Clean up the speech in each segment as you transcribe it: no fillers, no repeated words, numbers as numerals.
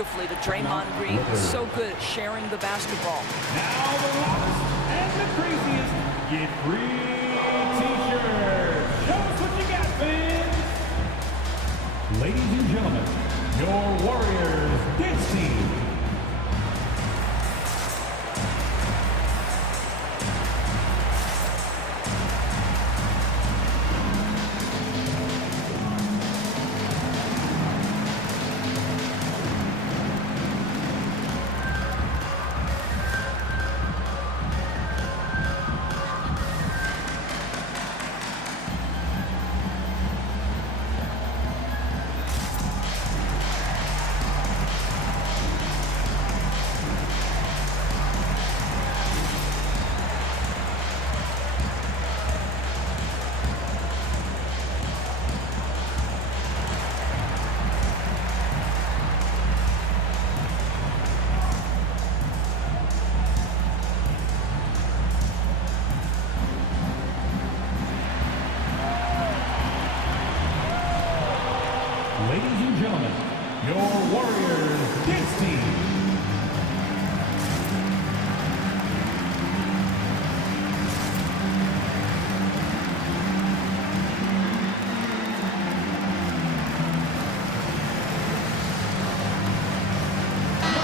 Beautifully to Draymond Green. So good at sharing the basketball. Now the loudest and the craziest get free t-shirts. Show us what you got, fans. Ladies and gentlemen, your Warriors dance team. Ladies and gentlemen, your Warriors dance team.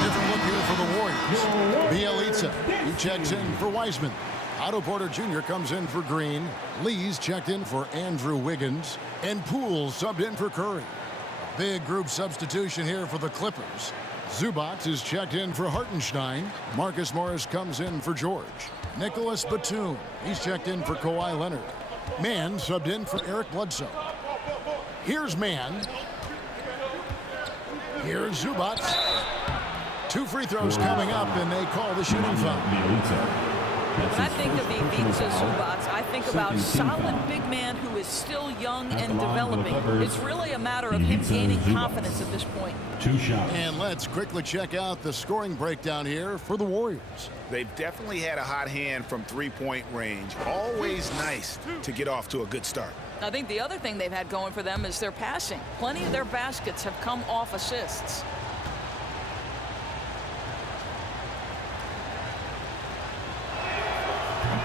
Different look here for the Warriors. Bjelica, he checks in for Wiseman. Otto Porter Jr. comes in for Green. Lee's checked in for Andrew Wiggins. And Poole subbed in for Curry. Big group substitution here for the Clippers. Zubac is checked in for Hartenstein. Marcus Morris comes in for George. Nicholas Batum, he's checked in for Kawhi Leonard. Mann subbed in for Eric Bledsoe. Here's Mann. Here's Zubac. 2 free throws coming up, and they call the shooting foul. When I think of Ivica Zubac, I think about a solid big man who is still young and developing. It's really a matter of him gaining confidence at this point. 2 shots. And let's quickly check out the scoring breakdown here for the Warriors. They've definitely had a hot hand from three-point range. Always nice to get off to a good start. I think the other thing they've had going for them is their passing. Plenty of their baskets have come off assists.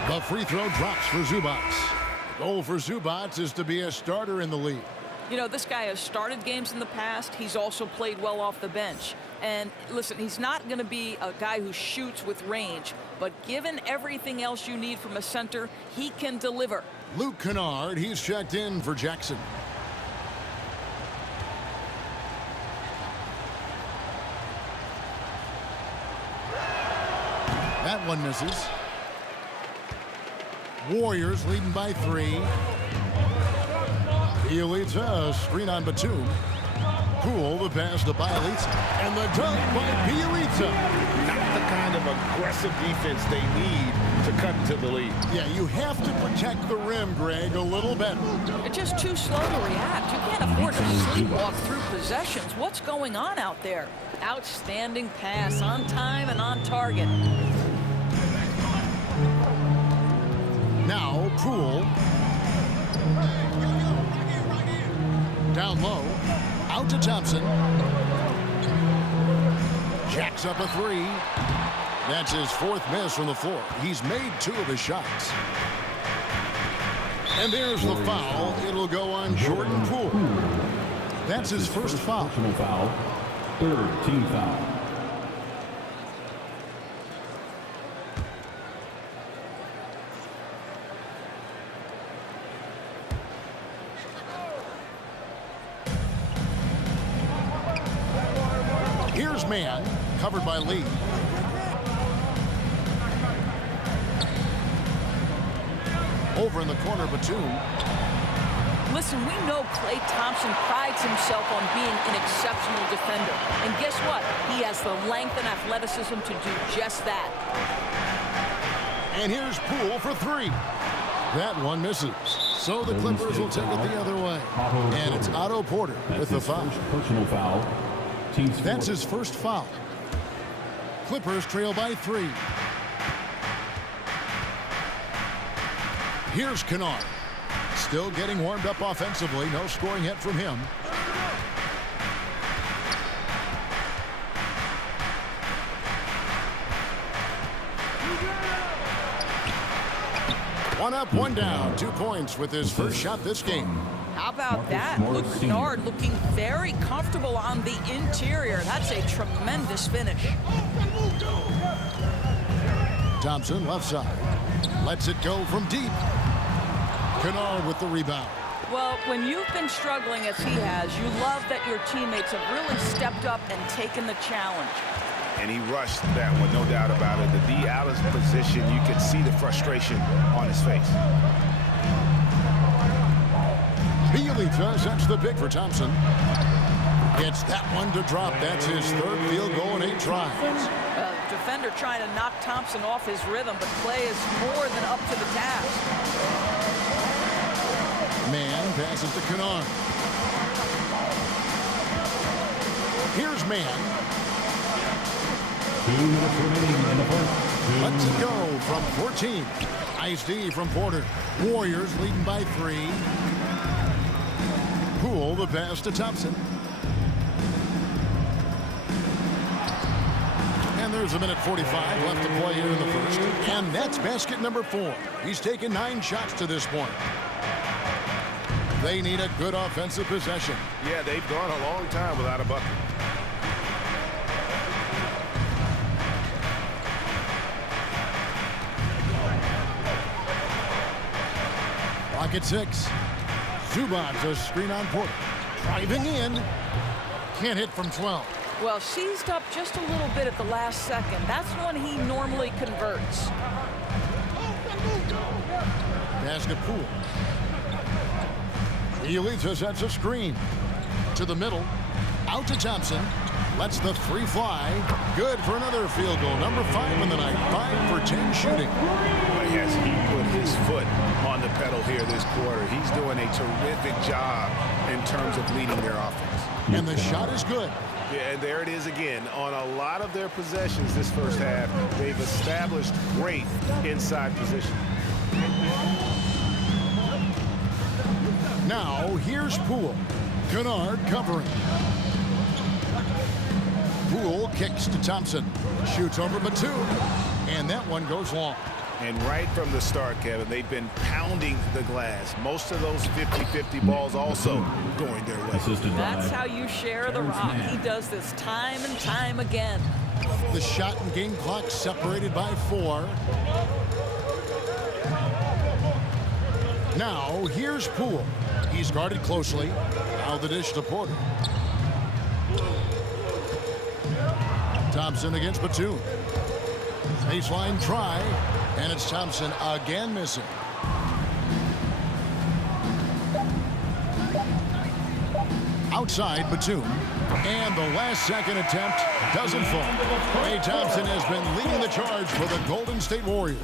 The free throw drops for Zubac. The goal for Zubac is to be a starter in the league. You know, this guy has started games in the past. He's also played well off the bench. And listen, he's not going to be a guy who shoots with range, but given everything else you need from a center, he can deliver. Luke Kennard, he's checked in for Jackson. That one misses. Warriors leading by 3. Bjelica, screen on Batum. Poole, the pass to Bjelica. And the dunk by Bjelica. Not the kind of aggressive defense they need to cut into the lead. Yeah, you have to protect the rim, Greg, a little better. They're just too slow to react. You can't afford to sleepwalk through possessions. What's going on out there? Outstanding pass, on time and on target. Now, Poole. Down low. Out to Thompson. Jacks up a 3. That's his 4th miss from the floor. He's made 2 of his shots. And there's the foul. It'll go on Jordan Poole. That's his first foul. Personal foul. 3rd team foul. Here's Mann, covered by Lee. Over in the corner, Batum. Listen, we know Klay Thompson prides himself on being an exceptional defender. And guess what? He has the length and athleticism to do just that. And here's Poole for 3. That one misses. So the Clippers will take it the other way. And it's Otto Porter with the foul. Personal foul. That's his first foul. Clippers trail by 3. Here's Kennard. Still getting warmed up offensively. No scoring yet from him. One up, one down. 2 points with his first shot this game. How about that? Luke Kennard looking very comfortable on the interior. That's a tremendous finish. Thompson left side. Lets it go from deep. Kennard with the rebound. Well, when you've been struggling as he has, you love that your teammates have really stepped up and taken the challenge. And he rushed that one, no doubt about it. The D out of position, you could see the frustration on his face. Bielitsa sets the pick for Thompson. Gets that one to drop. That's his third field goal in 8 tries. Defender trying to knock Thompson off his rhythm, but Clay is more than up to the task. Mann passes to Kennard. Here's Mann. 2 minutes remaining in the first. Lets it go from 14. Nice D from Porter. Warriors leading by 3. Poole the pass to Thompson. And there's 1:45 left to play here in the first. And that's basket number 4. He's taken 9 shots to this point. They need a good offensive possession. Yeah, they've gone a long time without a bucket. Clock at 6. Zubac a screen on Porter. Driving in. Can't hit from 12. Well, seized up just a little bit at the last second. That's when he normally converts. Basket Poole. Bielitsa sets a screen. To the middle. Out to Thompson. Lets the 3 fly. Good for another field goal. Number 5 in the night. 5 for 10 shooting. Yes, he put his foot on the pedal here this quarter. He's doing a terrific job in terms of leading their offense. And the shot is good. Yeah, and there it is again. On a lot of their possessions this first half, they've established great inside position. Now, here's Poole. Kennard covering. Poole kicks to Thompson. Shoots over Batum. And that one goes long. And right from the start, Kevin, they've been pounding the glass. Most of those 50-50 balls also going their way. That's how you share the rock. He does this time and time again. The shot and game clock separated by 4. Now, here's Poole. He's guarded closely. Now the dish to Porter. Thompson against Batum. Baseline try. And it's Thompson again missing. Outside Batum. And the last second attempt doesn't fall. Klay Thompson has been leading the charge for the Golden State Warriors.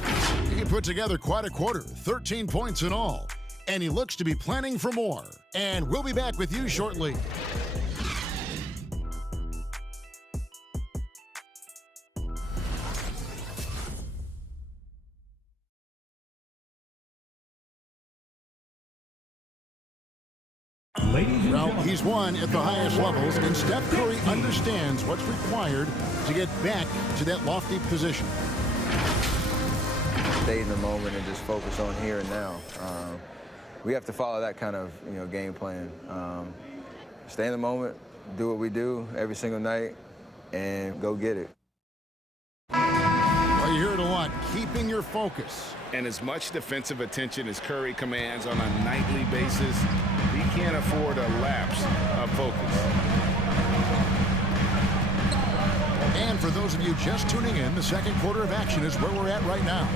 He put together quite a quarter, 13 points in all. And he looks to be planning for more. And we'll be back with you shortly. Well, he's won at the highest levels, and Steph Curry understands what's required to get back to that lofty position. Stay in the moment and just focus on here and now. We have to follow that kind of game plan. Stay in the moment, do what we do every single night, and go get it. Well, you hear it a lot, keeping your focus. And as much defensive attention as Curry commands on a nightly basis, he can't afford a lapse of focus. And for those of you just tuning in, the second quarter of action is where we're at right now.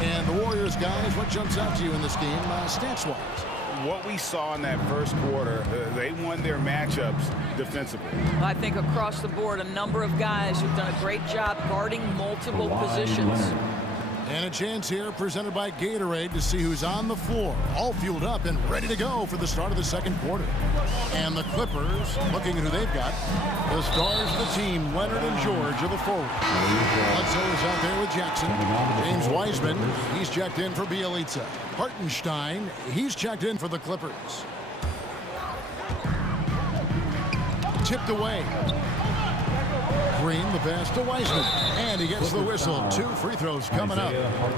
And the Warriors, guys, what jumps out to you in this game, stats-wise? What we saw in that first quarter, they won their matchups defensively. I think across the board, a number of guys who've done a great job guarding multiple positions. And a chance here presented by Gatorade to see who's on the floor, all fueled up and ready to go for the start of the second quarter. And the Clippers, looking at who they've got, the stars of the team, Leonard and George are the forwards. Bledsoe is out there with Jackson. James Wiseman, he's checked in for Bielitsa. Hartenstein, he's checked in for the Clippers. Tipped away. Green, the pass to Wiseman. And he gets the whistle. 2 free throws coming up.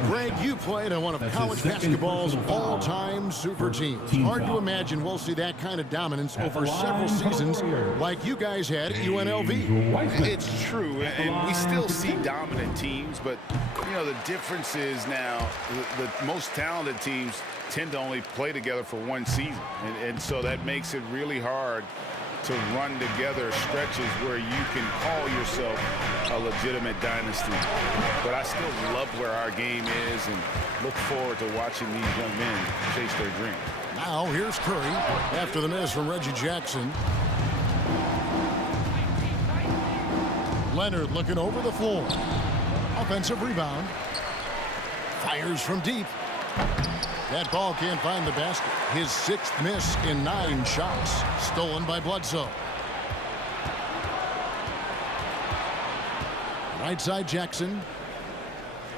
Greg, you played on one of college basketball's all-time super teams. Hard to imagine we'll see that kind of dominance over several seasons like you guys had at UNLV. It's true, and we still see dominant teams, but, you know, the difference is now the most talented teams tend to only play together for one season, and so that makes it really hard to run together stretches where you can call yourself a legitimate dynasty. But I still love where our game is and look forward to watching these young men chase their dream. Now here's Curry after the miss from Reggie Jackson. Leonard looking over the floor. Offensive rebound. Fires from deep. That ball can't find the basket. His 6th miss in 9 shots. Stolen by Bledsoe. Right side Jackson.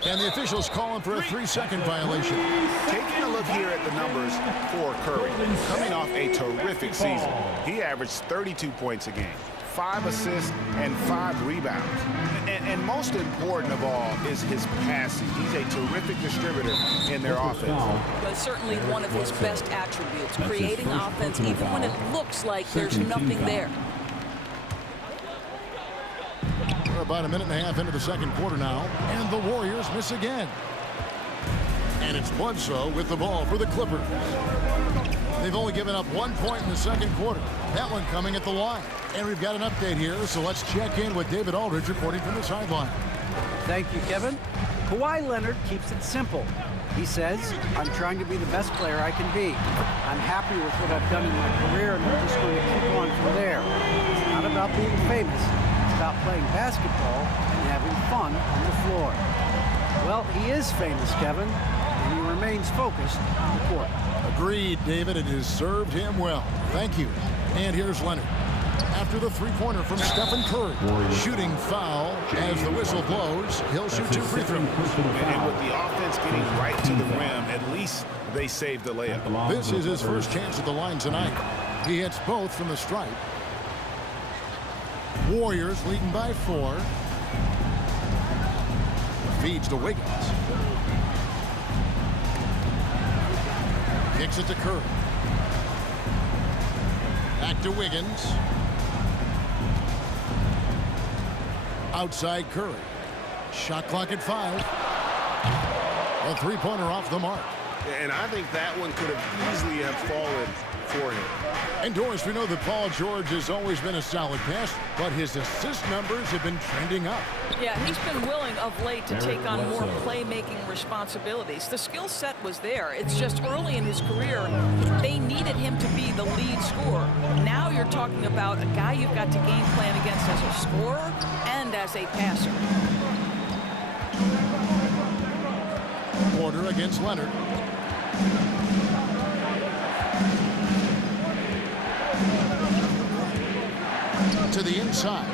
And the officials calling for a 3-second violation. Taking a look here at the numbers for Curry. Coming off a terrific season. He averaged 32 points a game, 5 assists, and 5 rebounds. And most important of all is his passing. He's a terrific distributor in their offense. But certainly one of his best attributes, creating offense even when it looks like there's nothing there. We're about a minute and a half into the second quarter now, and the Warriors miss again. And it's Bledsoe with the ball for the Clippers. They've only given up 1 point in the second quarter. That one coming at the line. And we've got an update here, so let's check in with David Aldridge reporting from the sideline. Thank you, Kevin. Kawhi Leonard keeps it simple. He says, I'm trying to be the best player I can be. I'm happy with what I've done in my career, and I'm just going to keep on from there. It's not about being famous. It's about playing basketball and having fun on the floor. Well, he is famous, Kevin, and he remains focused on the court. Agreed, David. It has served him well. Thank you. And here's Leonard. After the three-pointer from Stephen Curry. Shooting foul as the whistle blows. He'll shoot 2 free throws. And with the offense getting right to the rim, at least they saved the layup. This is his first chance at the line tonight. He hits both from the stripe. Warriors leading by 4. Feeds to Wiggins. Kicks it to Curry. Back to Wiggins. Outside Curry. Shot clock at 5. A 3-pointer off the mark. And I think that one could have easily have fallen for him. And Doris, we know that Paul George has always been a solid passer, but his assist numbers have been trending up. Yeah, he's been willing of late to take on more playmaking responsibilities. The skill set was there. It's just early in his career, they needed him to be the lead scorer. Now you're talking about a guy you've got to game plan against as a scorer and as a passer. Porter against Leonard. To the inside.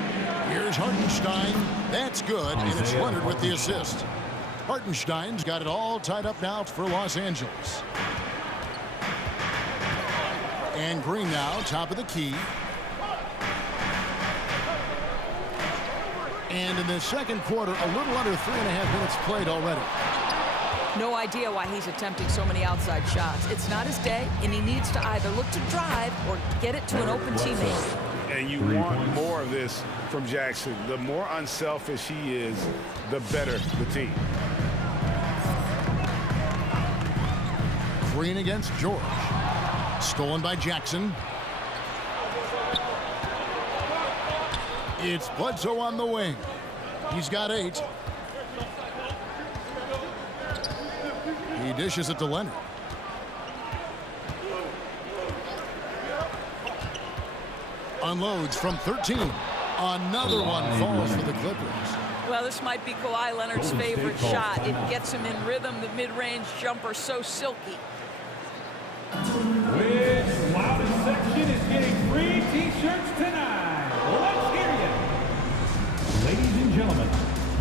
Here's Hartenstein. That's good, and it's Leonard with the assist. Hartenstein's got it all tied up now for Los Angeles. And Green now, top of the key. And in the second quarter, a little under 3.5 minutes played already. No idea why he's attempting so many outside shots. It's not his day, and he needs to either look to drive or get it to an open teammate. And you want more of this from Jackson. The more unselfish he is, the better the team. Green against George. Stolen by Jackson. It's Bledsoe on the wing. He's got 8. He dishes it to Leonard. Unloads from 13. Another one falls for the Clippers. Well, this might be Kawhi Leonard's favorite shot. It gets him in rhythm. The mid-range jumper so silky. Which loudest section is getting free T-shirts tonight? Let's hear you. Ladies and gentlemen,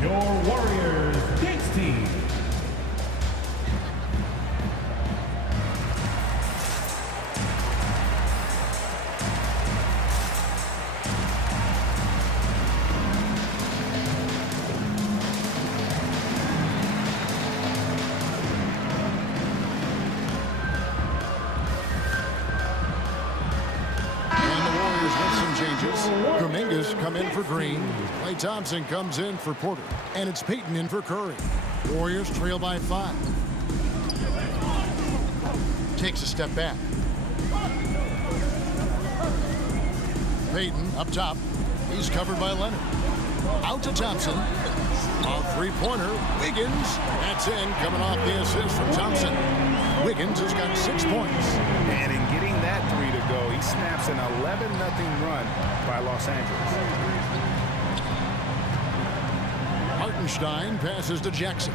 your Warriors dance team. come in for Green. Klay Thompson comes in for Porter. And it's Payton in for Curry. Warriors trail by 5. Takes a step back. Payton up top. He's covered by Leonard. Out to Thompson. A three-pointer. Wiggins. That's in. Coming off the assist from Thompson. Wiggins has got 6 points. And in getting that three to go, he snaps an 11-0 run by Los Angeles. Hartenstein passes to Jackson.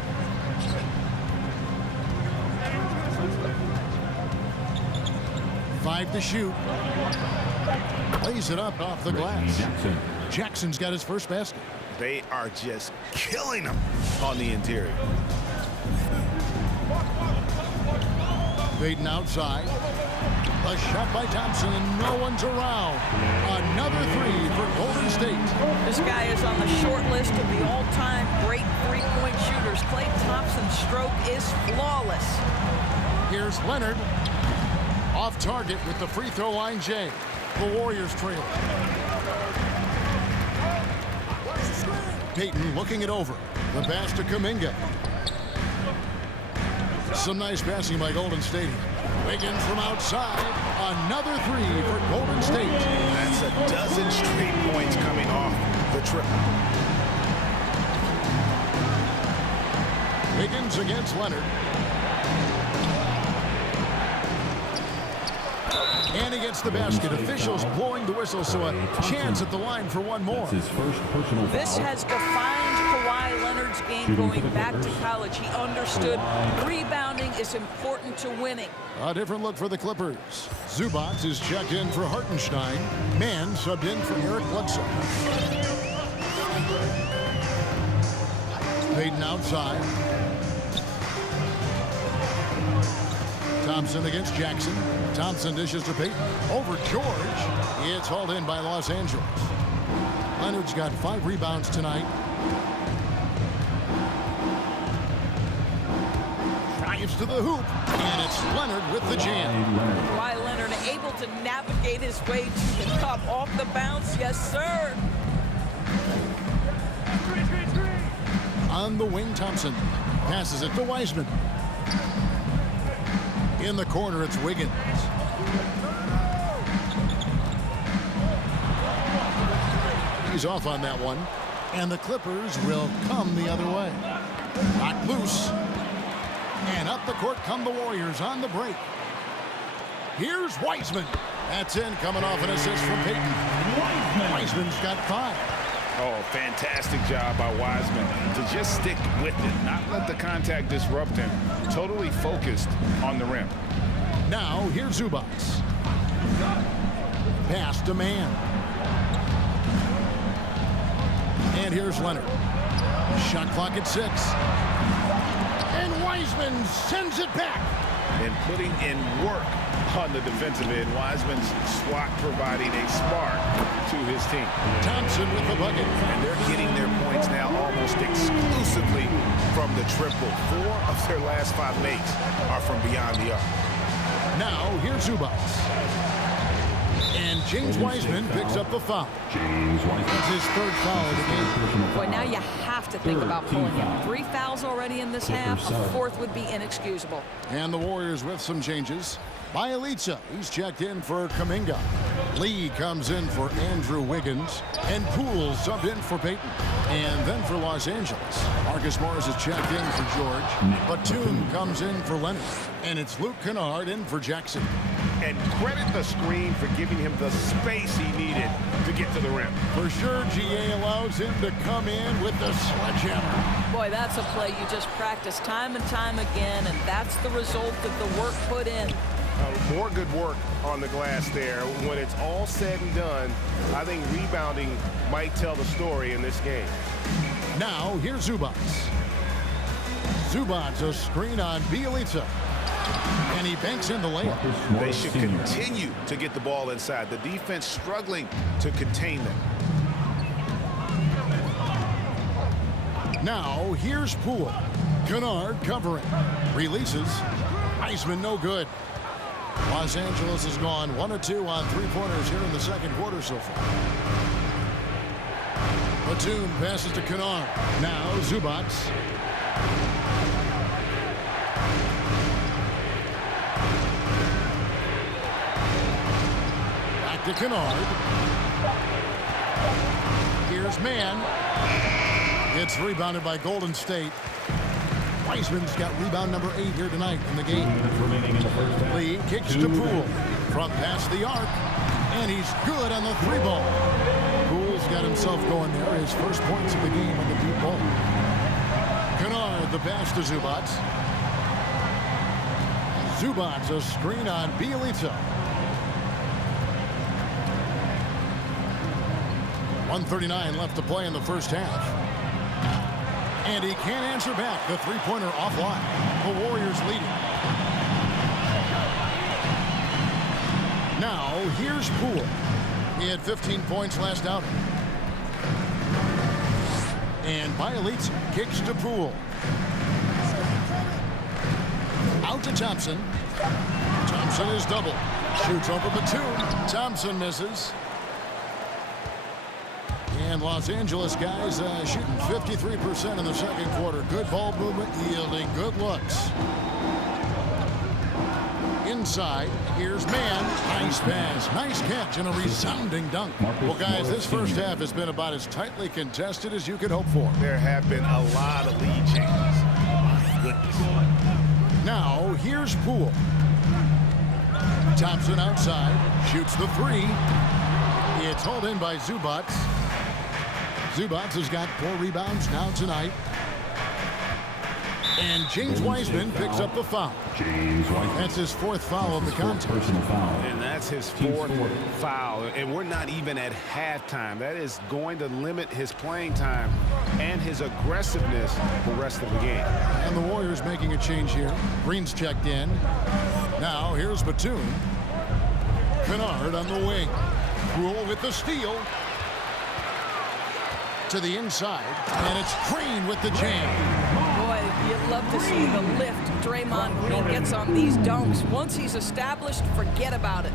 Five to shoot. Lays it up off the glass. Jackson's got his first basket. They are just killing him on the interior. Payton outside. A shot by Thompson, and no one's around. Another three for Golden State. This guy is on the short list of the all-time great three-point shooters. Klay Thompson's stroke is flawless. Here's Leonard. Off target with the free throw line, Jay. The Warriors trail. Payton looking it over. The pass to Kuminga. Some nice passing by Golden State. Wiggins from outside. Another three for Golden State. That's a dozen straight points coming off the triple. Wiggins against Leonard. And he gets the basket. Officials blowing the whistle, so a chance at the line for one more. His first personal foul. This has defined Kawhi Leonard's game going back to college. He understood rebounding is important to winning. A different look for the Clippers. Zubac is checked in for Hartenstein. Mann subbed in for Eric Bledsoe. Payton outside. Thompson against Jackson. Thompson dishes to Payton. Over George. It's hauled in by Los Angeles. Leonard's got 5 rebounds tonight. Drives to the hoop. And it's Leonard with the jam. Kawhi Leonard able to navigate his way to the cup off the bounce. Yes, sir. On the wing, Thompson passes it to Wiseman. In the corner, it's Wiggins. He's off on that one. And the Clippers will come the other way. Knocked loose. And up the court come the Warriors on the break. Here's Wiseman. That's in, coming off an assist from Payton. Wiseman's got 5. Oh, fantastic job by Wiseman to just stick with it, not let the contact disrupt him. Totally focused on the rim. Now, here's Zubac. Pass to Mann. And here's Leonard. Shot clock at 6. And Wiseman sends it back. And putting in work on the defensive end. Wiseman's SWAT providing a spark to his team. Thompson with the bucket. And they're getting their points now almost exclusively from the triple. 4 of their last 5 makes are from beyond the arc. Now, here's Zubac. And James Wiseman picks up the foul. That's his 3rd foul of the game. Boy, now you have to think about pulling him. 3 fouls already in this half. A 4th would be inexcusable. And the Warriors with some changes. Bielitsa, he's checked in for Kuminga. Lee comes in for Andrew Wiggins. And Poole subbed in for Payton. And then for Los Angeles, Marcus Morris is checked in for George. Batum comes in for Leonard. And it's Luke Kennard in for Jackson. And credit the screen for giving him the space he needed to get to the rim. For sure, GA allows him to come in with the sledgehammer. Boy, that's a play you just practice time and time again, and that's the result of the work put in. More good work on the glass there. When it's all said and done, I think rebounding might tell the story in this game. Now, here's Zubac. Zubac, a screen on Bielitsa. And he banks in the layup. They should continue to get the ball inside. The defense struggling to contain them. Now, here's Poole. Kennard covering. Releases. Wiseman no good. Los Angeles has gone 1 of 2 on 3-pointers here in the second quarter so far. Batum passes to Kennard. Now Zubac. Back to Kennard. Here's Mann. It's rebounded by Golden State. Wiseman's got rebound number 8 here tonight in the game. Lee kicks to Poole from past the arc, and he's good on the 3-ball. Poole's got himself going there. His first points of the game on the deep ball. Kennard, the pass to Zubac. Zubac, a screen on Bjelica. 1:39 left to play in the first half. And he can't answer back. The three-pointer offline. The Warriors leading. Now, here's Poole. He had 15 points last outing. And Bjelica kicks to Poole. Out to Thompson. Thompson is double. Shoots over Batum. Thompson misses. And Los Angeles guys shooting 53% in the second quarter. Good ball movement, yielding good looks. Inside, here's Mann. Nice pass, nice catch, and a resounding dunk. Well, guys, this first half has been about as tightly contested as you could hope for. There have been a lot of lead changes. My goodness. Now, here's Poole. Thompson outside, shoots the 3. It's hauled in by Zubac. Zubac has got 4 rebounds now tonight. And James Wiseman picks up the foul. That's his 4th foul of the contest. And that's his 4th foul. And we're not even at halftime. That is going to limit his playing time and his aggressiveness the rest of the game. And the Warriors making a change here. Green's checked in. Now here's Batum. Kennard on the wing. Poole with the steal. To the inside, and it's Green with the jam. Boy, you'd love to see the lift Draymond Green gets on these dunks. Once he's established, forget about it.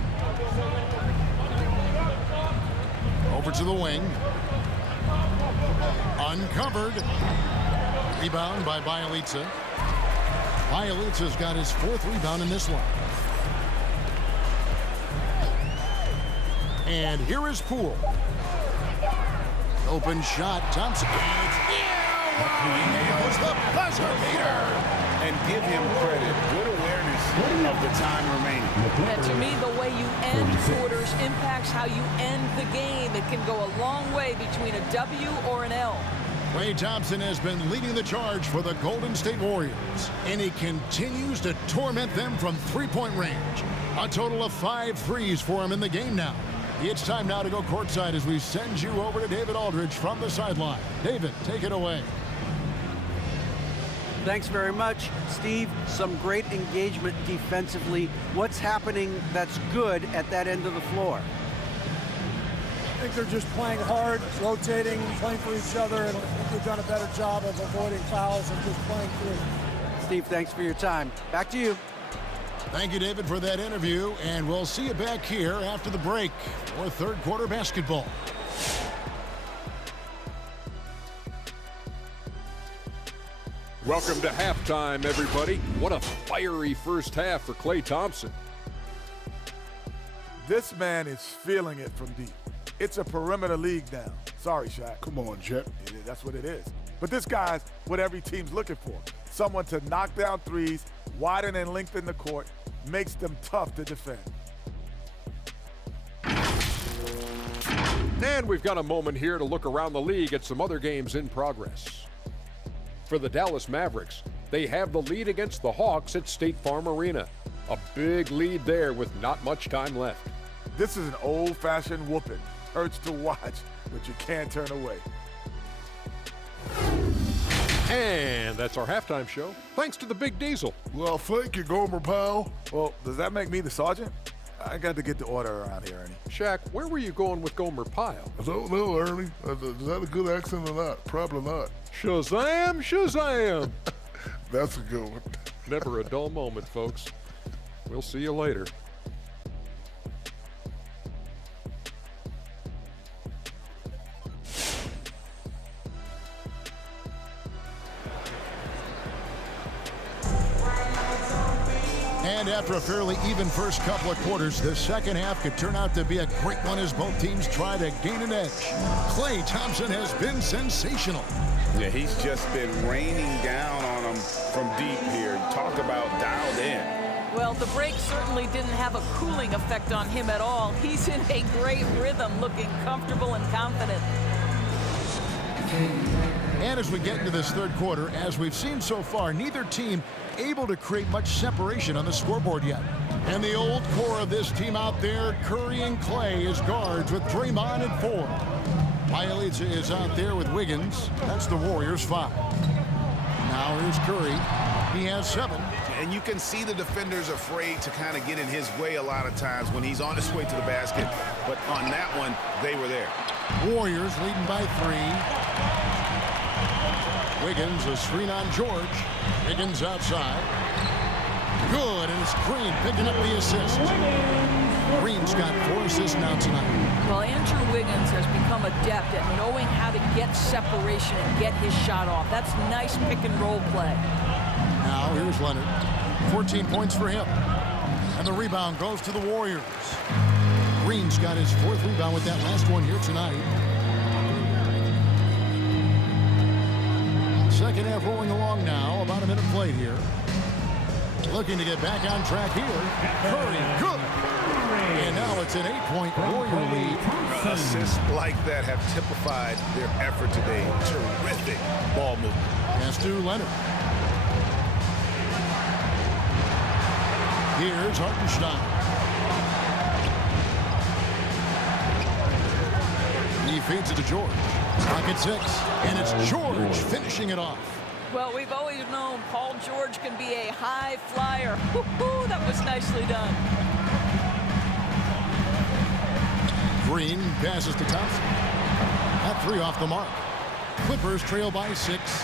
Over to the wing. Uncovered. Rebound by Bjelica. Bjelica's got his 4th rebound in this one. And here is Poole. Open shot, Thompson. It was the buzzer beater. And give him credit. Good awareness of the time remaining. And to me, the way you end quarters impacts how you end the game. It can go a long way between a W or an L. Klay Thompson has been leading the charge for the Golden State Warriors, and he continues to torment them from 3-point range. A total of 5 threes for him in the game now. It's time now to go courtside as we send you over to David Aldridge from the sideline. David, take it away. Thanks very much, Steve. Some great engagement defensively. What's happening that's good at that end of the floor? I think they're just playing hard, rotating, playing for each other, and they've done a better job of avoiding fouls and just playing through. Steve, thanks for your time. Back to you. Thank you, David, for that interview, and we'll see you back here after the break for 3rd quarter basketball. Welcome to halftime, everybody. What a fiery first half for Klay Thompson. This man is feeling it from deep. It's a perimeter league now. Sorry, Shaq. Come on, Jet. That's what it is. But this guy's what every team's looking for. Someone to knock down threes, widen and lengthen the court, makes them tough to defend. And we've got a moment here to look around the league at some other games in progress. For the Dallas Mavericks, they have the lead against the Hawks at State Farm Arena. A big lead there with not much time left. This is an old-fashioned whooping. Hurts to watch, but you can't turn away. And that's our halftime show. Thanks to the Big Diesel. Well, thank you, Gomer Powell. Well, does that make me the sergeant? I got to get the order around here, Ernie. Shaq, where were you going with Gomer Pyle? I don't know, Ernie. Is that a good accent or not? Probably not. Shazam, Shazam. That's a good one. Never a dull moment, folks. We'll see you later. And after a fairly even first couple of quarters, the second half could turn out to be a great one as both teams try to gain an edge. Klay Thompson has been sensational. Yeah, he's just been raining down on them from deep here. Talk about dialed in. Well, the break certainly didn't have a cooling effect on him at all. He's in a great rhythm, looking comfortable and confident. And as we get into this third quarter, as we've seen so far, neither team able to create much separation on the scoreboard yet. And the old core of this team out there, Curry and Klay as guards with Draymond at 4. Bjelica is out there with Wiggins. That's the Warriors' 5. Now here's Curry. He has 7. And you can see the defenders afraid to kind of get in his way a lot of times when he's on his way to the basket. But on that one, they were there. Warriors leading by 3. Wiggins, a screen on George. Wiggins outside. Good, and it's Green picking up the assist. Green's got 4 assists now tonight. Well, Andrew Wiggins has become adept at knowing how to get separation and get his shot off. That's nice pick and roll play. Now here's Leonard. 14 points for him. And the rebound goes to the Warriors. Green's got his 4th rebound with that last one here tonight. Second half rolling along now. About a minute played here. Looking to get back on track here. Curry, good. And now it's an 8-point Warrior lead. Assists like that have typified their effort today. Terrific ball movement. Pass to Leonard. Here's Hartenstein. He feeds it to George. Pocket 6. And it's George finishing it off. Well, we've always known Paul George can be a high flyer. Woo-hoo, that was nicely done. Green passes to Thompson. That 3 off the mark. Clippers trail by 6.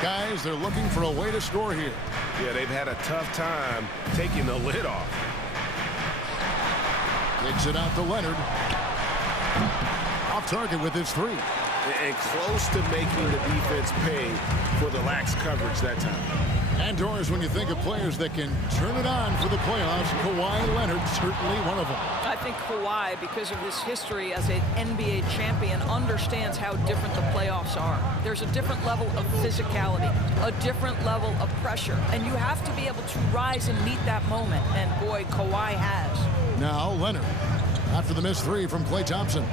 Guys, they're looking for a way to score here. Yeah, they've had a tough time taking the lid off. Takes it out to Leonard. Off target with his 3. And close to making the defense pay for the lax coverage that time. And Doris, when you think of players that can turn it on for the playoffs, Kawhi Leonard certainly one of them. I think Kawhi, because of his history as an NBA champion, understands how different the playoffs are. There's a different level of physicality, a different level of pressure, and you have to be able to rise and meet that moment, and boy, Kawhi has. Now Leonard, after the missed 3 from Klay Thompson.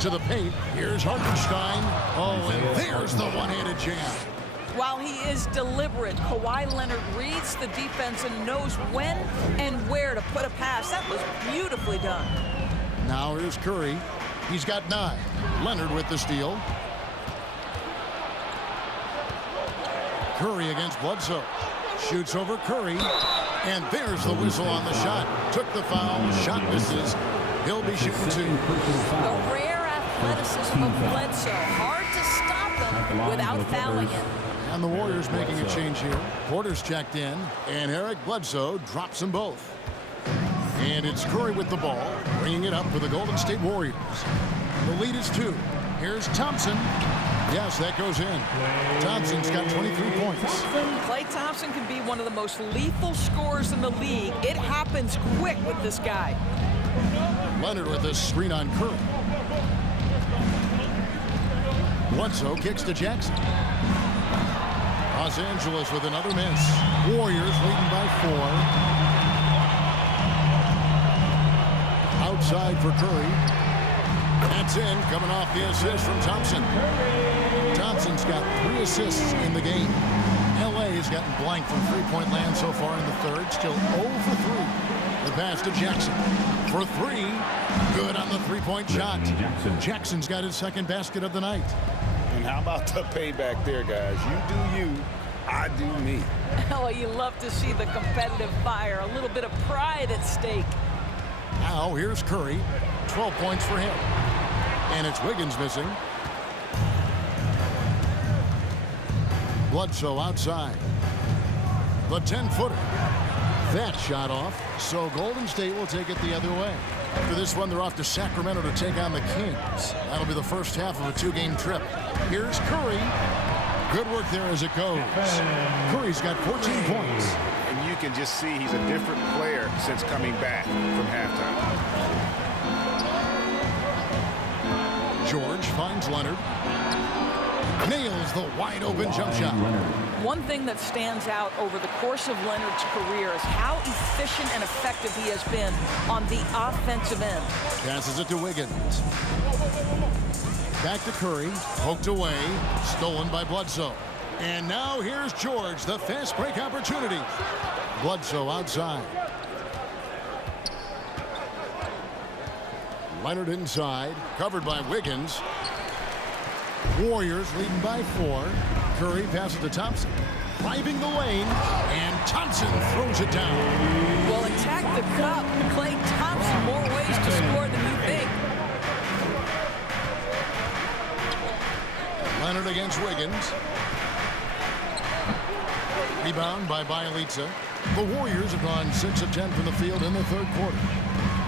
To the paint, here's Hartenstein. Oh, and there's the one-handed jam. While he is deliberate, Kawhi Leonard reads the defense and knows when and where to put a pass. That was beautifully done. Now here's Curry. He's got 9. Leonard with the steal. Curry against Bledsoe. Shoots over Curry. And there's the whistle on the shot. Took the foul. Shot misses. He'll be shooting 2. The rare athleticism of Bledsoe. Hard to stop them without fouling him. And the Warriors making a change here. Porter's checked in, and Eric Bledsoe drops them both. And it's Curry with the ball, bringing it up for the Golden State Warriors. The lead is 2. Here's Thompson. Yes, that goes in. Thompson's got 23 points. Klay Thompson can be one of the most lethal scorers in the league. It happens quick with this guy. Leonard with a screen on Curry. Bledsoe kicks to Jackson. Los Angeles with another miss. Warriors leading by 4. Outside for Curry. That's in, coming off the assist from Thompson. Thompson's got 3 assists in the game. LA has gotten blank from three-point land so far in the third. Still 0 for 3. The pass to Jackson. For 3. Good on the three-point shot. Jackson's got his 2nd basket of the night. And how about the payback there, guys? You do you, I do me. Oh, you love to see the competitive fire. A little bit of pride at stake. Now here's Curry. 12 points for him. And it's Wiggins missing. Bledsoe outside. The 10-footer. That shot off. So Golden State will take it the other way. After this one, they're off to Sacramento to take on the Kings. That'll be the first half of a 2-game trip. Here's Curry. Good work there as it goes. Curry's got 14 points. And you can just see he's a different player since coming back from halftime. George finds Leonard. Nails the wide-open jump shot. One thing that stands out over the course of Leonard's career is how efficient and effective he has been on the offensive end. Passes it to Wiggins. Back to Curry. Poked away. Stolen by Bledsoe. And now here's George, the fast break opportunity. Bledsoe outside. Leonard inside. Covered by Wiggins. Warriors leading by 4. Curry passes to Thompson. Driving the lane. And Thompson throws it down. Well, attack the cup. Klay Thompson, more ways to score than you think. Leonard against Wiggins. Rebound by Bielitsa. The Warriors have gone 6 of 10 from the field in the third quarter.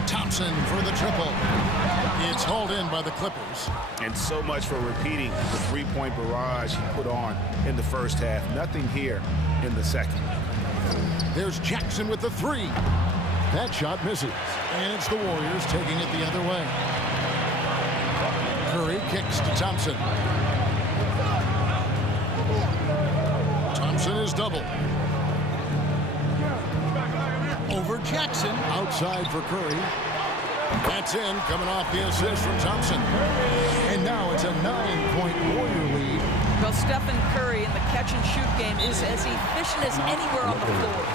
Thompson for the triple. It's hauled in by the Clippers. And so much for repeating the three-point barrage he put on in the first half. Nothing here in the second. There's Jackson with the 3. That shot misses. And it's the Warriors taking it the other way. Curry kicks to Thompson. Thompson is double. Over Jackson. Outside for Curry. That's in, coming off the assist from Thompson. And now it's a 9-point Warrior lead. Well, Stephen Curry in the catch-and-shoot game is as efficient as anywhere on the floor.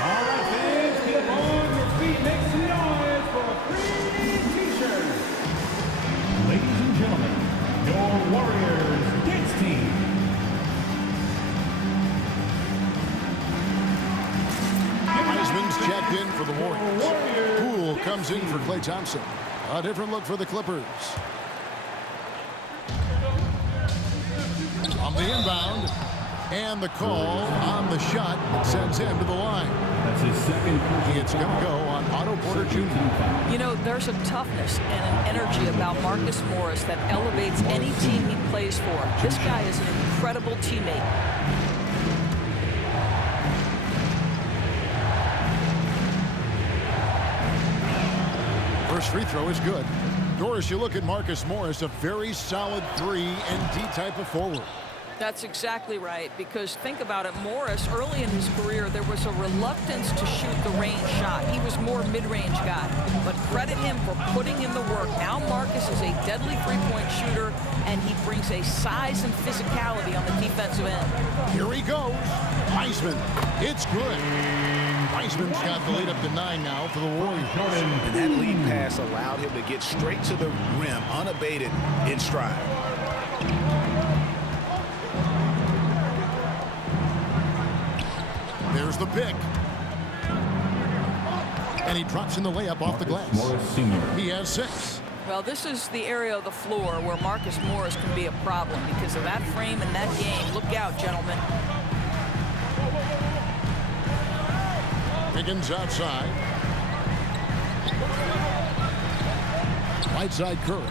All right, fans, get on your feet. Make some noise for a free T-shirt. Ladies and gentlemen, your Warriors dance team. Wiseman's checked in for the Warriors. Poole comes in for Klay Thompson. A different look for the Clippers. On the inbound. And the call on the shot sends him to the line. That's his second. It's going to go on Otto Porter Jr. You know, there's a toughness and an energy about Marcus Morris that elevates any team he plays for. This guy is an incredible teammate. First free throw is good. Doris, you look at Marcus Morris, a very solid 3 and D type of forward. That's exactly right, because think about it, Morris, early in his career, there was a reluctance to shoot the range shot. He was more mid-range guy, but credit him for putting in the work. Now Marcus is a deadly three-point shooter, and he brings a size and physicality on the defensive end. Here he goes. Wiseman. It's good. Wiseman's got the lead up to 9 now for the Warriors. And that lead pass allowed him to get straight to the rim, unabated in stride. There's the pick. And he drops in the layup off the glass. Morris Sr. He has 6. Well, this is the area of the floor where Marcus Morris can be a problem because of that frame and that game. Look out, gentlemen. Wiggins outside. Right side Curry.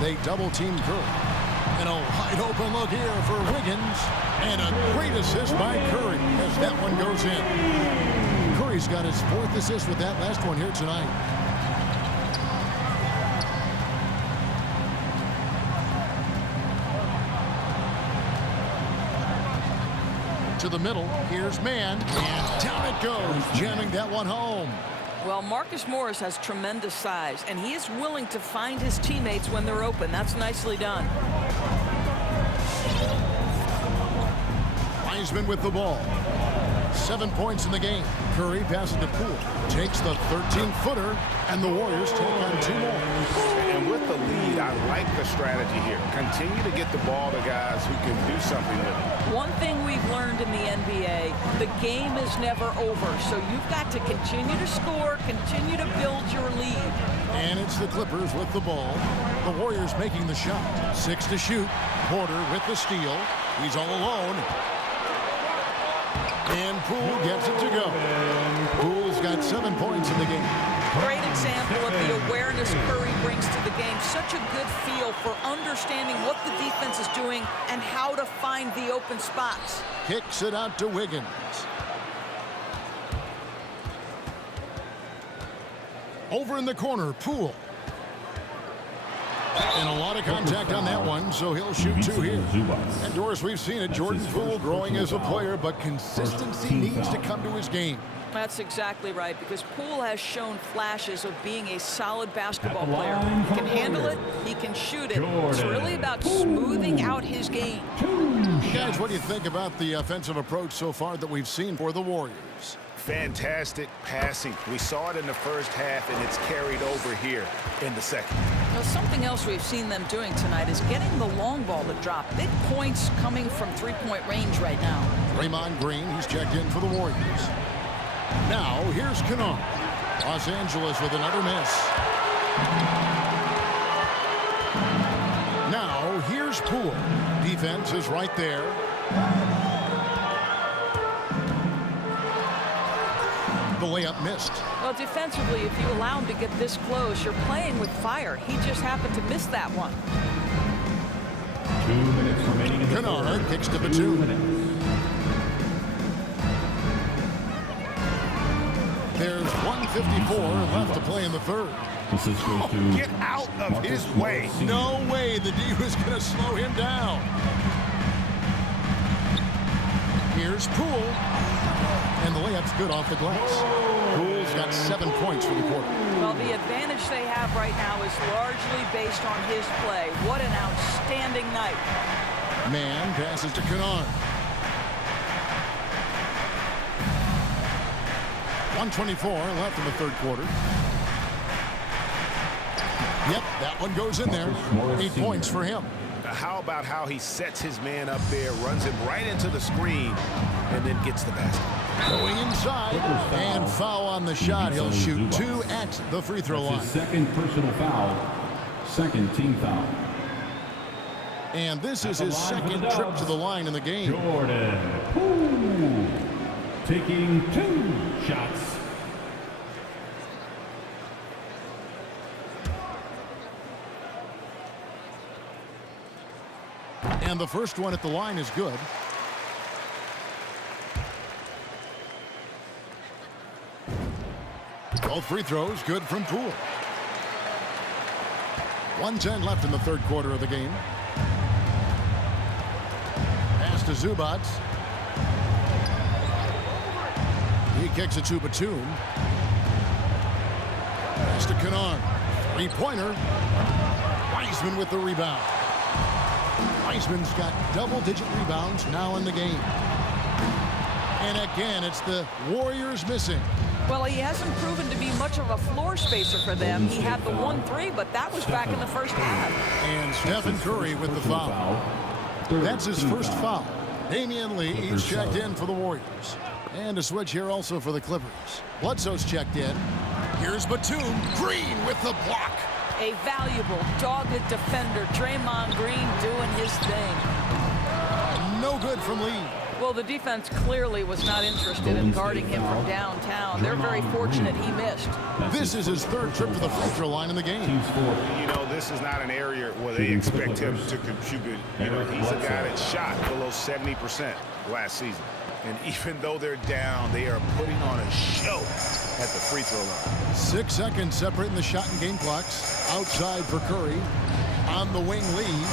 They double team Curry. And a wide open look here for Wiggins. And a great assist by Curry as that one goes in. Curry's got his 4th assist with that last one here tonight. To the middle, here's Mann, and down it goes, jamming that one home. Well, Marcus Morris has tremendous size, and he is willing to find his teammates when they're open. That's nicely done. Wiseman with the ball. 7 points in the game. Curry passes to Poole. Takes the 13-footer, and the Warriors take on 2 more. And with the lead, I like the strategy here. Continue to get the ball to guys who can do something with it. One thing we've learned in the NBA, the game is never over, so you've got to continue to score, continue to build your lead. And it's the Clippers with the ball. The Warriors making the shot. 6 to shoot. Porter with the steal. He's all alone. And Poole gets it to go. Poole's got 7 points in the game. Great example of the awareness Curry brings to the game. Such a good feel feel for understanding what the defense is doing and how to find the open spots. Kicks it out to Wiggins. Over in the corner, Poole. And a lot of contact on that one, so he'll shoot 2 here. And Doris, we've seen it. Jordan Poole growing as a player, but consistency needs to come to his game. That's exactly right, because Poole has shown flashes of being a solid basketball player. He can handle it, he can shoot it. It's really about smoothing out his game. Guys, what do you think about the offensive approach so far that we've seen for the Warriors? Fantastic passing. We saw it in the first half, and it's carried over here in the second. Now, something else we've seen them doing tonight is getting the long ball to drop. Big points coming from three-point range right now. Draymond Green, he's checked in for the Warriors. Now, here's Kennard. Los Angeles with another miss. Now, here's Poole. Defense is right there. The layup missed. Well, defensively, if you allow him to get this close, you're playing with fire. He just happened to miss that one. 2 minutes remaining in the Kennard third. kicks to 2 Batum. minutes. There's 1:54 left to play in the third. This is goes to Get out of his way. No way the D was going to slow him down. Here's Poole. And the layup's good off the glass. Poole's got 7 points for the quarter. Well, the advantage they have right now is largely based on his play. What an outstanding night. Man passes to Kennard. 1:24 left in the third quarter. Yep, that one goes in there. 8 points for him. How about how he sets his man up there, runs him right into the screen, and then gets the basket. Going inside, and foul on the shot. He'll shoot 2 at the free throw line. his second personal foul, second team foul. And this is his second trip to the line in the game. Jordan Poole taking 2 shots. And the first one at the line is good. Both free throws good from Poole. 1:10 left in the third quarter of the game. Pass to Zubac. He kicks it to Batum. Pass to Kennard. 3-pointer. Wiseman with the rebound. Wiseman's got double-digit rebounds now in the game. And again, it's the Warriors missing. Well, he hasn't proven to be much of a floor spacer for them. He had the 1-3, but that was back in the first half. And Stephen Curry with the foul. That's his first foul. Damian Lee, he's checked in for the Warriors. And a switch here also for the Clippers. Bledsoe's checked in. Here's Batum. Green with the block. A valuable, dogged defender, Draymond Green doing his thing. No good from Lee. Well, the defense clearly was not interested in guarding him from downtown. They're very fortunate he missed. This is his third trip to the free throw line in the game. You know, this is not an area where they expect him to contribute. You know, he's a guy that shot below 70% last season. And even though they're down, they are putting on a show at the free throw line. 6 seconds separating the shot and game clocks. Outside for Curry. On the wing, Lee.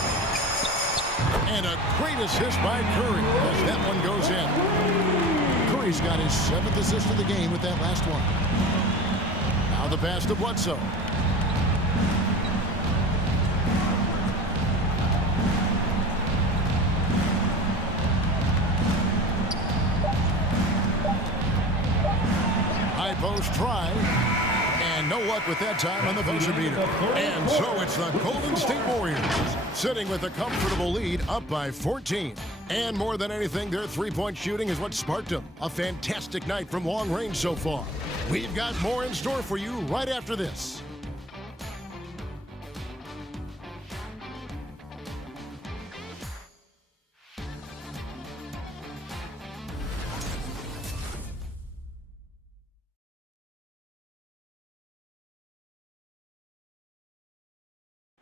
And a great assist by Curry as that one goes in. Curry's got his 7th assist of the game with that last one. Now the pass to Bledsoe. High post try. And no luck with that time on the buzzer beater. And so it's the Golden State Warriors sitting with a comfortable lead up by 14. And more than anything, their three-point shooting is what sparked them. A fantastic night from long range so far. We've got more in store for you right after this.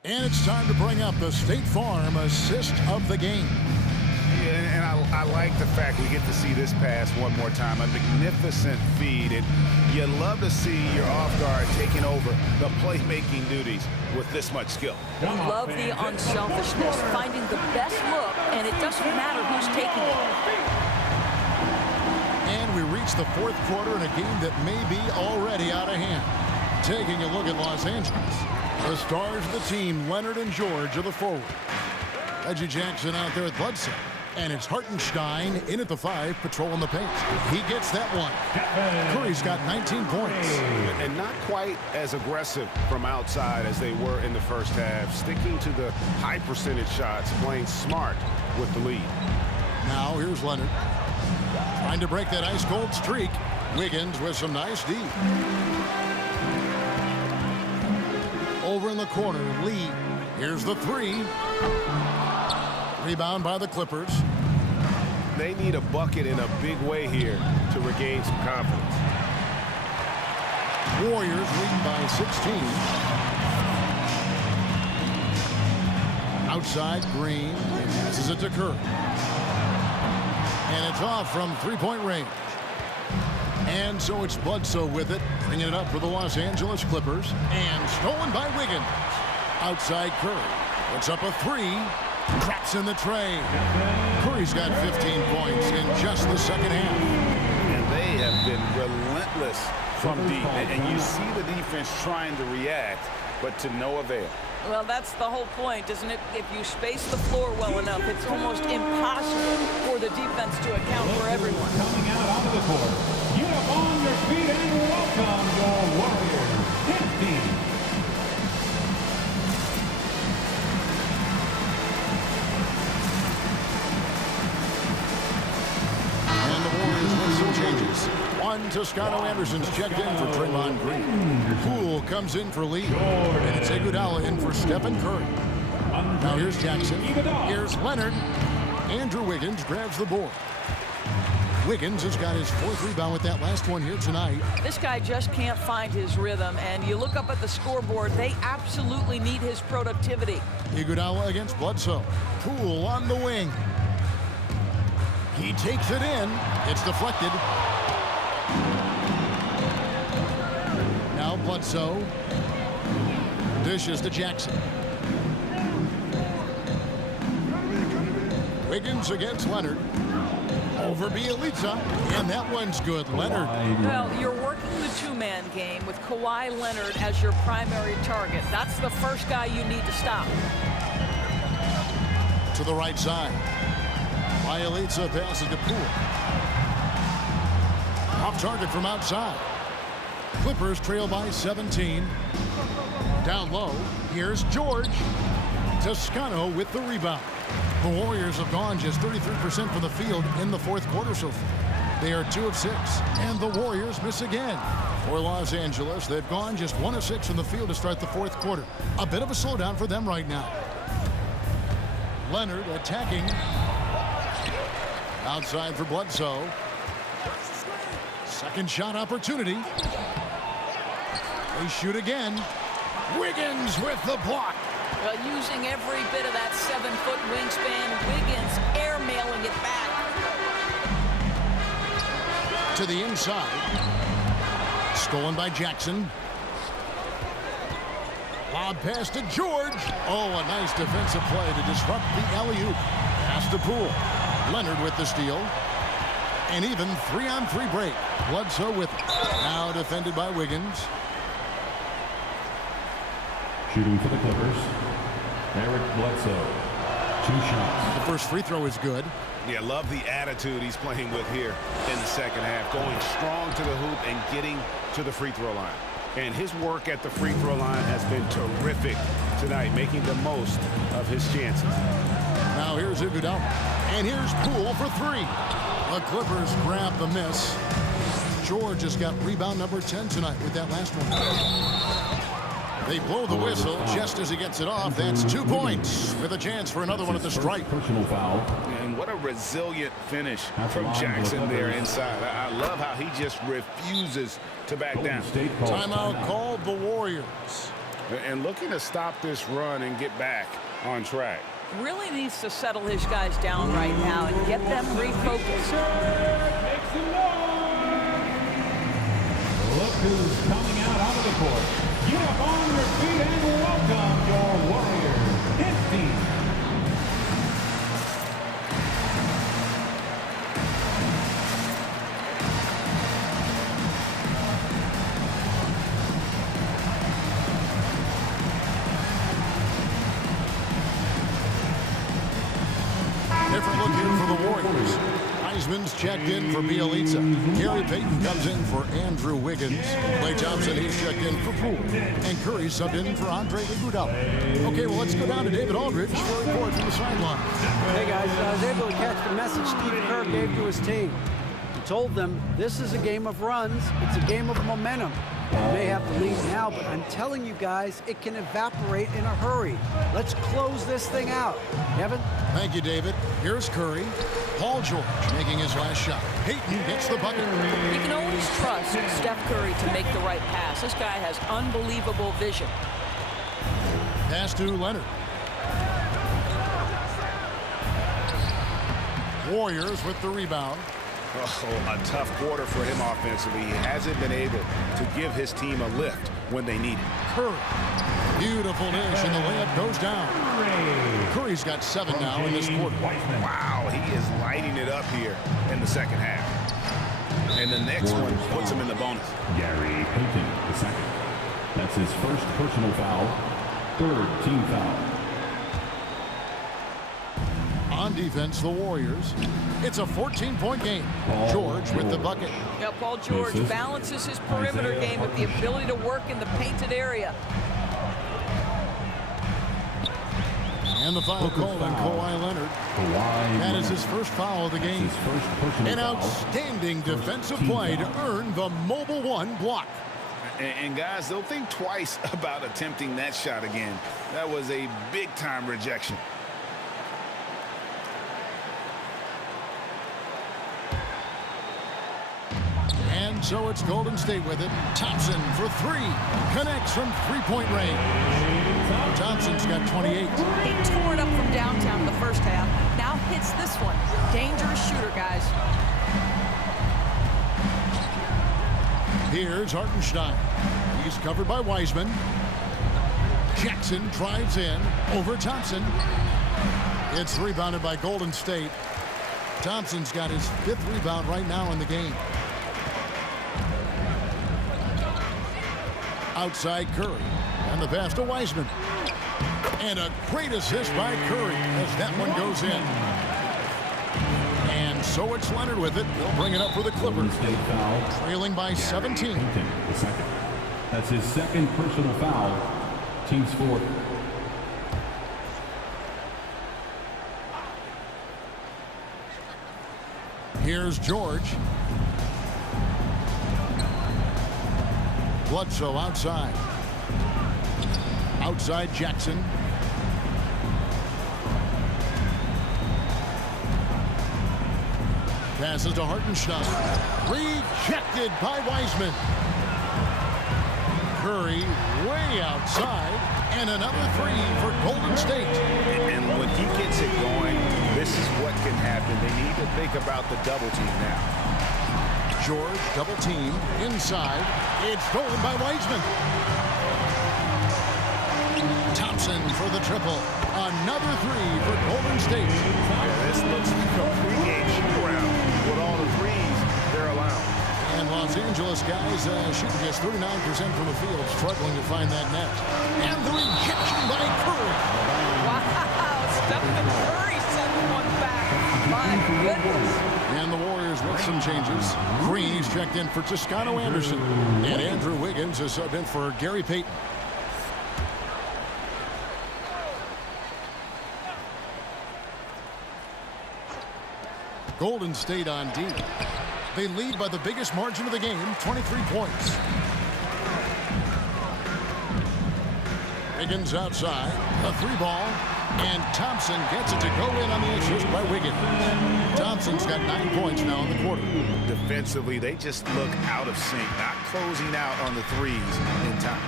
And it's time to bring up the State Farm assist of the game. Yeah, and I like the fact we get to see this pass one more time. A magnificent feed. And you love to see your off guard taking over the playmaking duties with this much skill. Love the unselfishness, finding the best look, and it doesn't matter who's taking it. And we reach the fourth quarter in a game that may be already out of hand. Taking a look at Los Angeles. The stars of the team, Leonard and George, are the forward. Reggie Jackson out there at Bledsoe. And it's Hartenstein in at the 5, patrolling the paint. He gets that one. Curry's got 19 points. And not quite as aggressive from outside as they were in the first half. Sticking to the high percentage shots, playing smart with the lead. Now here's Leonard. Trying to break that ice-cold streak. Wiggins with some nice D. Over in the corner, Lee. Here's the 3. Rebound by the Clippers. They need a bucket in a big way here to regain some confidence. Warriors lead by 16. Outside, Green passes it to Curry. And it's off from three-point range. And so it's Bledsoe with it, bringing it up for the Los Angeles Clippers. And stolen by Wiggins. Outside Curry. Puts up a 3. Traps in the tray. Curry's got 15 points in just the second half. And they have been relentless from deep. And you see the defense trying to react, but to no avail. Well, that's the whole point, isn't it? If you space the floor well enough, it's almost impossible for the defense to account for everyone. Coming out onto the court. Get up on your feet and welcome your Warriors. 15. Changes. One, Toscano Anderson's checked in for Draymond Green. Poole comes in for Lee. And it's Iguodala in for Stephen Curry. Now here's Jackson. Here's Leonard. Andrew Wiggins grabs the board. Wiggins has got his 4th rebound with that last one here tonight. This guy just can't find his rhythm, and you look up at the scoreboard, they absolutely need his productivity. Iguodala against Bledsoe. Poole on the wing. He takes it in. It's deflected. Now Bledsoe. Dishes to Jackson. Wiggins against Leonard. Over Bielitsa. And that one's good. Leonard. Well, you're working the two-man game with Kawhi Leonard as your primary target. That's the first guy you need to stop. To the right side. Bielitsa passes to Poole. Off target from outside. Clippers trail by 17. Down low. Here's George. Toscano with the rebound. The Warriors have gone just 33% from the field in the fourth quarter so far. They are 2 of 6. And the Warriors miss again. For Los Angeles, they've gone just 1 of 6 from the field to start the fourth quarter. A bit of a slowdown for them right now. Leonard attacking. Outside for Bledsoe. Second shot opportunity. They shoot again. Wiggins with the block. Well, using every bit of that 7-foot wingspan, Wiggins airmailing it back. To the inside. Stolen by Jackson. Lob pass to George. Oh, a nice defensive play to disrupt the alley-oop. Pass to Poole. Leonard with the steal. And even 3-on-3 break. Bledsoe with it. Now defended by Wiggins. Shooting for the Clippers, Eric Bledsoe. 2 shots. The first free throw is good. Yeah, love the attitude he's playing with here in the second half. Going strong to the hoop and getting to the free throw line. And his work at the free throw line has been terrific tonight, making the most of his chances. Now here's Iguodala. And here's Poole for 3. The Clippers grab the miss. George has got rebound number 10 tonight with that last one. They blow the whistle just as he gets it off. That's 2 points with a chance for another one at the stripe. Personal foul. And what a resilient finish from Jackson there inside. I love how he just refuses to back down. Timeout called the Warriors. and looking to stop this run and get back on track. Really needs to settle his guys down right now and get them refocused. Make some noise. Look who's coming out onto the court. Get up on your feet and welcome your Warriors, his team. Different look here for the Warriors. Wiseman's checked in for Bielitsa. Gary Payton comes in for Andrew Wiggins. Klay Thompson, he's checked in for Poole. And Curry subbed in for Andre Iguodala. Okay, well, let's go down to David Aldridge for a report from the sideline. Hey, guys, I was able to catch the message Steve Kerr gave to his team. He told them this is a game of runs. It's a game of momentum. You may have the lead now, but I'm telling you guys, it can evaporate in a hurry. Let's close this thing out. Kevin? Thank you, David. Here's Curry. Paul George making his last shot. Payton gets the bucket. You can always trust Steph Curry to make the right pass. This guy has unbelievable vision. Pass to Leonard. Warriors with the rebound. Oh, a tough quarter for him offensively. He hasn't been able to give his team a lift when they need it. Curry. Beautiful dish, and the layup goes down. Curry's got 7 now in this quarter. Wow, he is lighting it up here in the second half. And the next one puts him in the bonus. Gary Payton, the second. That's his first personal foul, 3rd team foul. On defense, the Warriors. It's a 14-point game. George with the bucket. Yeah, Paul George balances his perimeter game with the ability to work in the painted area. And the foul called on Kawhi Leonard. That is his first foul of the game. An outstanding defensive play to earn the Mobile One block. And guys, they'll think twice about attempting that shot again. That was a big-time rejection. And so it's Golden State with it. Thompson for 3. Connects from 3-point range. Thompson's got 28. He tore it up from downtown in the first half. Now hits this one. Dangerous shooter, guys. Here's Hartenstein. He's covered by Wiseman. Jackson drives in over Thompson. It's rebounded by Golden State. Thompson's got his 5th rebound right now in the game. Outside Curry. And the pass to Wiseman. And a great assist by Curry as that one goes in. And so it's Leonard with it. They'll bring it up for the Clippers. Trailing by 17. The second. That's his 2nd personal foul. Team's 4th. Here's George. Bledsoe outside. Outside Jackson. Passes to Hartenstein. Rejected by Wiseman. Curry way outside. And another 3 for Golden State. And when he gets it going, this is what can happen. They need to think about the double team now. George double team inside. It's stolen by Wiseman. Thompson for the triple. Another 3 for Golden State. Yeah, this looks like a pregame shoot-around with all the threes they're allowing. And Los Angeles guys shooting just 39% from the field, struggling to find that net. And the rejection by Curry. Wow, Stephen Curry sent one back. My goodness. And the Warriors with some changes. Green's checked in for Toscano Anderson. And Andrew Wiggins is subbed in for Gary Payton. Golden State on D. They lead by the biggest margin of the game, 23 points. Wiggins outside, a 3-ball, and Thompson gets it to go in on the assist by Wiggins. Thompson's got 9 points now in the quarter. Defensively, they just look out of sync, not closing out on the threes in time.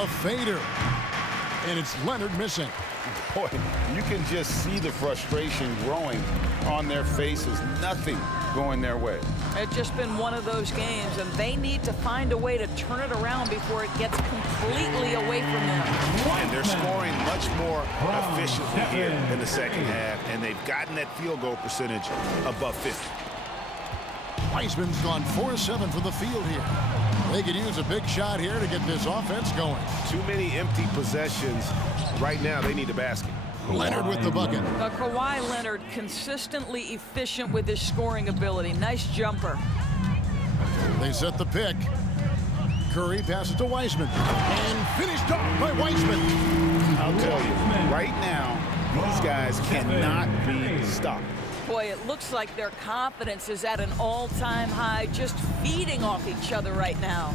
A fader. And it's Leonard missing. Boy, you can just see the frustration growing on their faces. Nothing going their way. It's just been one of those games, and they need to find a way to turn it around before it gets completely away from them. And they're scoring much more efficiently here in the second half, and they've gotten that field goal percentage above 50. Wiseman's gone 4-7 from the field here. They could use a big shot here to get this offense going. Too many empty possessions. Right now, they need a basket. Leonard with the bucket. Kawhi Leonard consistently efficient with his scoring ability. Nice jumper. They set the pick. Curry passes to Wiseman. And finished off by Wiseman. I'll tell you, right now, these guys cannot be stopped. Boy, it looks like their confidence is at an all-time high, just feeding off each other right now.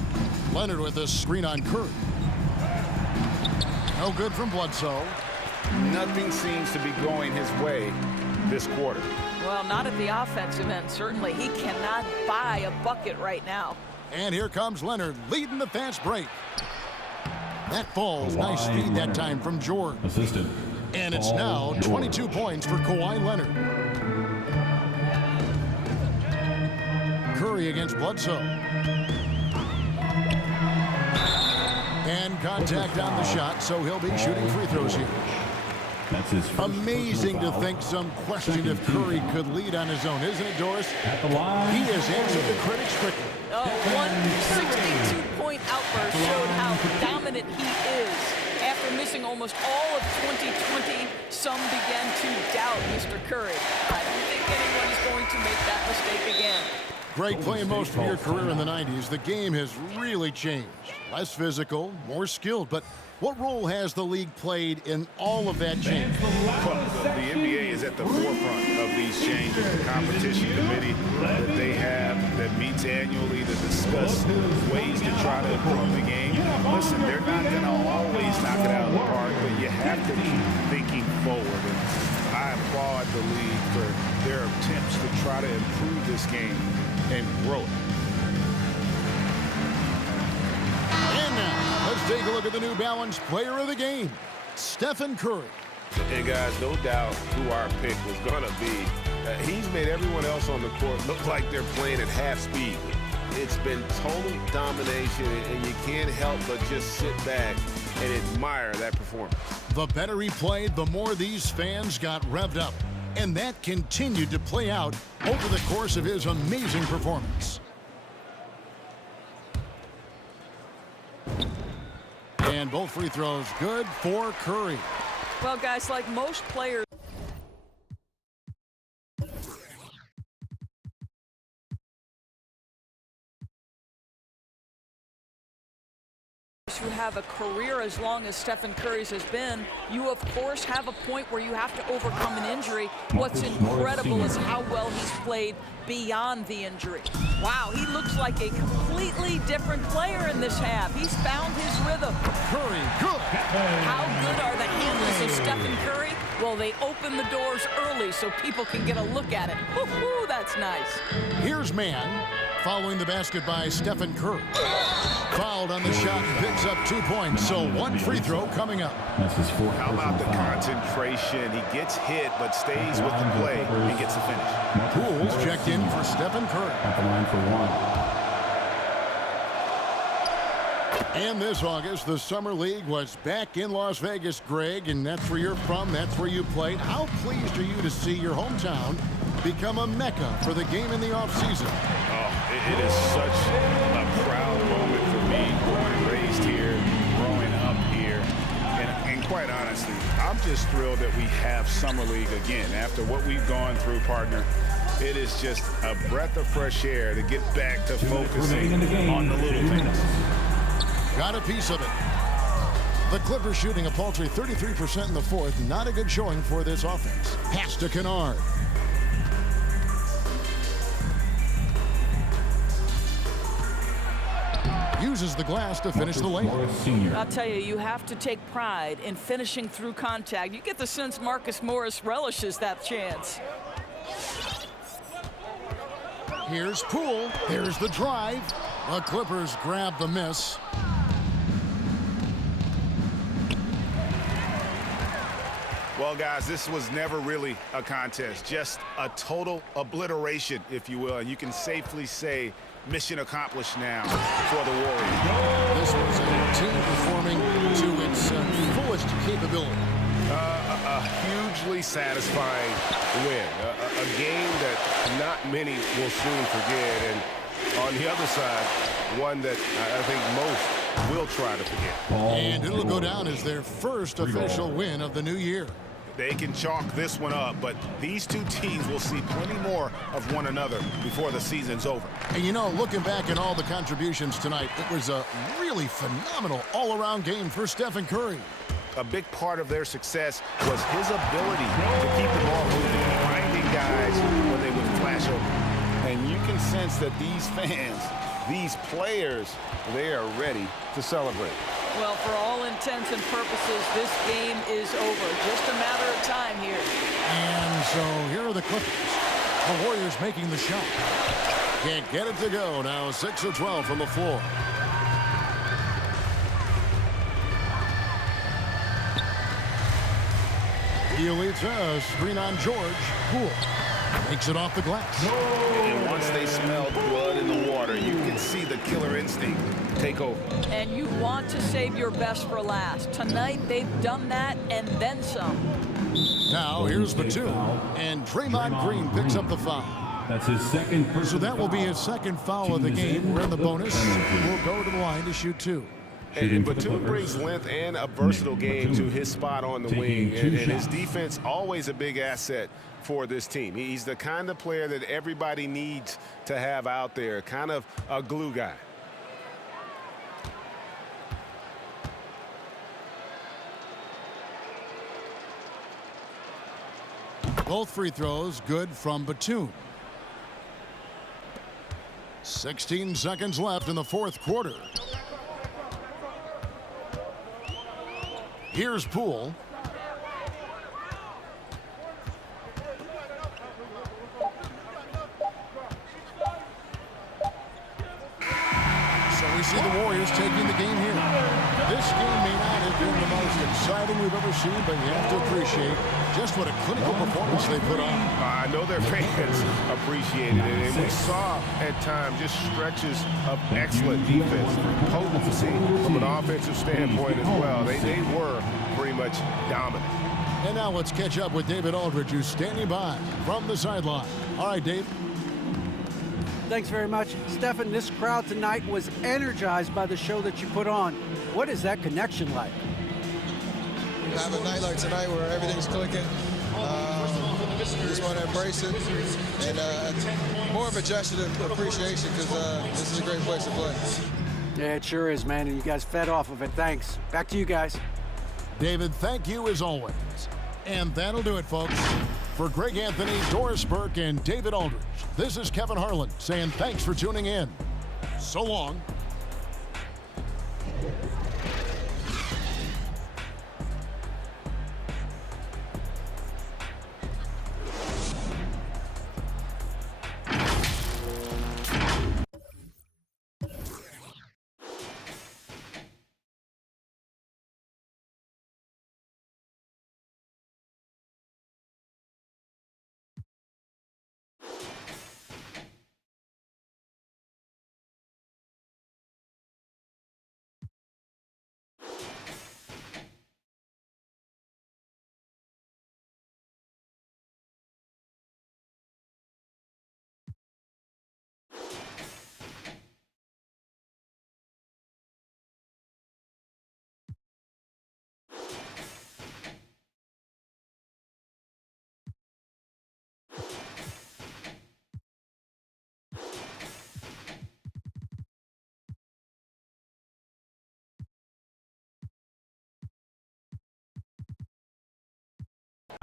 Leonard with a screen on Curry. No good from Bledsoe. Nothing seems to be going his way this quarter. Well, not at the offensive end, certainly. He cannot buy a bucket right now. And here comes Leonard leading the fast break. That falls. Nice feed that time from Jordan. Assistant. And it's now 22 points for Kawhi Leonard. Curry against Bledsoe. And contact on the shot, so he'll be shooting free throws here. That's his first Amazing to foul. think some question if Curry could lead on his own, isn't it, Doris? At the line. He has answered the critics quickly. Oh, one 62-point outburst showed how dominant he is. After missing almost all of 2020, some began to doubt Mr. Curry. I don't think anyone is going to make that mistake again. Great playing most of your career in the 90s. The game has really changed. Less physical, more skilled, but what role has the league played in all of that change? Well, the NBA is at the forefront of these changes. The competition committee that they have that meets annually to discuss ways to try to improve the game. Listen, they're not going to always knock it out of the park, but you have to keep thinking forward. And I applaud the league for their attempts to try to improve this game and grow it. And now, let's take a look at the New Balance player of the game, Stephen Curry. Hey, guys, no doubt who our pick was going to be. He's made everyone else on the court look like they're playing at half speed. It's been total domination, and you can't help but just sit back and admire that performance. The better he played, the more these fans got revved up. And that continued to play out over the course of his amazing performance. And both free throws good for Curry. Well, guys, like most players, who have a career as long as Stephen Curry's has been, you of course have a point where you have to overcome an injury. What's incredible is how well he's played beyond the injury. Wow, he looks like a completely different player in this half. He's found his rhythm. Curry, good. How good are the handles of Stephen Curry? Well, they open the doors early so people can get a look at it. Woo-hoo, that's nice. Here's Mann following the basket by Stephen Curry. Fouled on the shot and picks up 2 points, so one free throw coming up. That's his fourth. How about the concentration? He gets hit but stays with the play and gets the finish. Pools checked in for Stephen Curry. At the line for one. And this August, the Summer League was back in Las Vegas, Greg, and that's where you're from, that's where you played. How pleased are you to see your hometown become a mecca for the game in the offseason? Oh, it is such a proud moment for me, born and raised here, growing up here. And quite honestly, I'm just thrilled that we have Summer League again. After what we've gone through, partner, it is just a breath of fresh air to get back to focusing on the little things. Got a piece of it. The Clippers shooting a paltry 33% in the fourth. Not a good showing for this offense. Pass to Kennard. Uses the glass to finish the lane. I'll tell you, you have to take pride in finishing through contact. You get the sense Marcus Morris relishes that chance. Here's Poole. There's the drive. The Clippers grab the miss. Well, guys, this was never really a contest, just a total obliteration, if you will. And you can safely say mission accomplished now for the Warriors. This was a team performing to its fullest capability. A hugely satisfying win, a game that not many will soon forget, and on the other side, one that I think most will try to forget. And it'll go down as their first official win of the new year. They can chalk this one up, but these two teams will see plenty more of one another before the season's over. And you know, looking back at all the contributions tonight, it was a really phenomenal all-around game for Stephen Curry. A big part of their success was his ability to keep the ball moving, finding guys when they would flash over. And you can sense that these fans, these players, they are ready to celebrate. Well, for all intents and purposes, this game is over. Just a matter of time here. And so here are the Clippers. The Warriors making the shot. Can't get it to go. Now 6 of 12 from the floor. Bjelica, screen on George. Poole makes it off the glass. And once they smelled blood in the water, you can see the killer instinct take over. And you want to save your best for last. Tonight, they've done that and then some. Now, here's Batum. And Draymond Green picks up the foul. That's his second personal So that will be his second foul of the game. We're in the bonus. We'll go to the line to shoot 2. And Batum brings length and a versatile game to his spot on the wing. And his defense, always a big asset for this team. He's the kind of player that everybody needs to have out there, kind of a glue guy. Both free throws good from Batum. 16 seconds left in the fourth quarter. Here's Poole. So we see the Warriors taking the game here. This game may not have been the most exciting we've ever seen, but you have to appreciate just what a clinical performance they put on. I know their fans appreciated it, and we saw at times just stretches of excellent defense, potency from an offensive standpoint as well. They were pretty much dominant. And now let's catch up with David Aldridge, who's standing by from the sideline. All right, Dave. Thanks very much. Stephen, this crowd tonight was energized by the show that you put on. What is that connection like? Have a night like tonight where everything's clicking. Just want to embrace it. And more of a gesture of appreciation because this is a great place to play. Yeah, it sure is, man. And you guys fed off of it. Thanks. Back to you guys. David, thank you as always. And that'll do it, folks. For Greg Anthony, Doris Burke, and David Aldridge, this is Kevin Harlan saying thanks for tuning in. So long.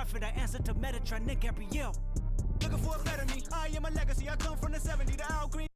For the answer to Metatron, Nick Gabrielle. Looking for a better me. I am a legacy. I come from the 70s, the Al Green.